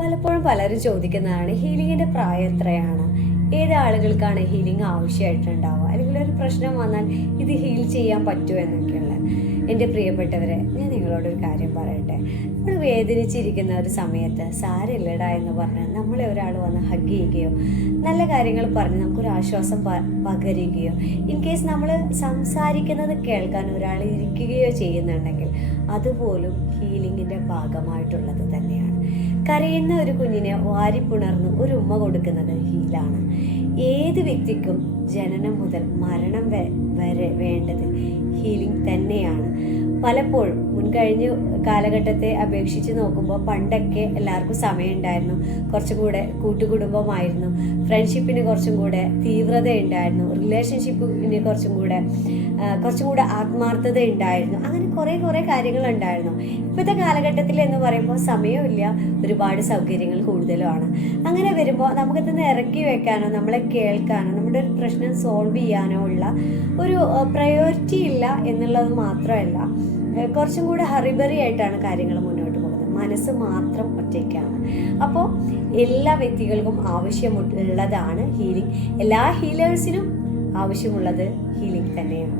പലപ്പോഴും പലരും ചോദിക്കുന്നതാണ് ഹീലിങ്ങിന്റെ പ്രായം എത്രയാണ്, ഏത് ആളുകൾക്കാണ് ഹീലിംഗ് ആവശ്യമായിട്ടുണ്ടാവുക, അല്ലെങ്കിൽ ഒരു പ്രശ്നം വന്നാൽ ഇത് ഹീൽ ചെയ്യാൻ പറ്റുമോ എന്നൊക്കെയുള്ള. എൻ്റെ പ്രിയപ്പെട്ടവരെ, ഞാൻ നിങ്ങളോടൊരു കാര്യം പറയട്ടെ. നമ്മൾ വേദനിച്ചിരിക്കുന്ന ഒരു സമയത്ത് സാരമില്ലടാ എന്ന് പറഞ്ഞാൽ നമ്മളെ ഒരാൾ വന്ന് ഹഗ് ചെയ്യുകയോ നല്ല കാര്യങ്ങൾ പറഞ്ഞ് നമുക്കൊരു ആശ്വാസം പകരുകയോ, ഇൻ കേസ് നമ്മൾ സംസാരിക്കുന്നത് കേൾക്കാൻ ഒരാൾ ഇരിക്കുകയോ ചെയ്യുന്നുണ്ടെങ്കിൽ അതുപോലും ഹീലിങ്ങിൻ്റെ ഭാഗമായിട്ടുള്ളത് തന്നെയാണ്. കരയുന്ന ഒരു കുഞ്ഞിനെ വാരിപ്പുണർന്ന് ഒരു ഉമ്മ കൊടുക്കുന്നത് ഹീലാണ്. ഏത് വ്യക്തിക്കും ജനനം മുതൽ മരണം വരെ വേണ്ടത് ഹീലിംഗ് തന്നെയാണ്. പലപ്പോഴും മുൻകഴിഞ്ഞ കാലഘട്ടത്തെ അപേക്ഷിച്ച് നോക്കുമ്പോൾ പണ്ടൊക്കെ എല്ലാവർക്കും സമയമുണ്ടായിരുന്നു, കുറച്ചും കൂടെ കൂട്ടുകുടുംബമായിരുന്നു, ഫ്രണ്ട്ഷിപ്പിന് കുറച്ചും കൂടെ തീവ്രത ഉണ്ടായിരുന്നു, റിലേഷൻഷിപ്പിന് കുറച്ചും കൂടെ ആത്മാർത്ഥത ഉണ്ടായിരുന്നു. അങ്ങനെ കുറേ കാര്യങ്ങളുണ്ടായിരുന്നു. ഇപ്പോഴത്തെ കാലഘട്ടത്തിൽ എന്ന് പറയുമ്പോൾ സമയമില്ല, ഒരുപാട് സൗകര്യങ്ങൾ കൂടുതലുമാണ്. അങ്ങനെ വരുമ്പോൾ നമുക്കതിന്ന് ഇറക്കി വെക്കാനോ നമ്മളെ കേൾക്കാനോ നമ്മുടെ ഒരു പ്രശ്നം സോൾവ് ചെയ്യാനോ ഉള്ള ഒരു പ്രയോറിറ്റി ഇല്ല എന്നുള്ളത് മാത്രമല്ല, കുറച്ചും കൂടെ ഹറിബറി ആയിട്ടാണ് കാര്യങ്ങൾ മുന്നോട്ട് പോകുന്നത്. മനസ്സ് മാത്രം ഒറ്റയ്ക്കാണ്. അപ്പോൾ എല്ലാ വ്യക്തികൾക്കും ആവശ്യമുള്ളതാണ് ഹീലിംഗ്. എല്ലാ ഹീലേഴ്സിനും ആവശ്യമുള്ളത് ഹീലിംഗ് തന്നെയാണ്.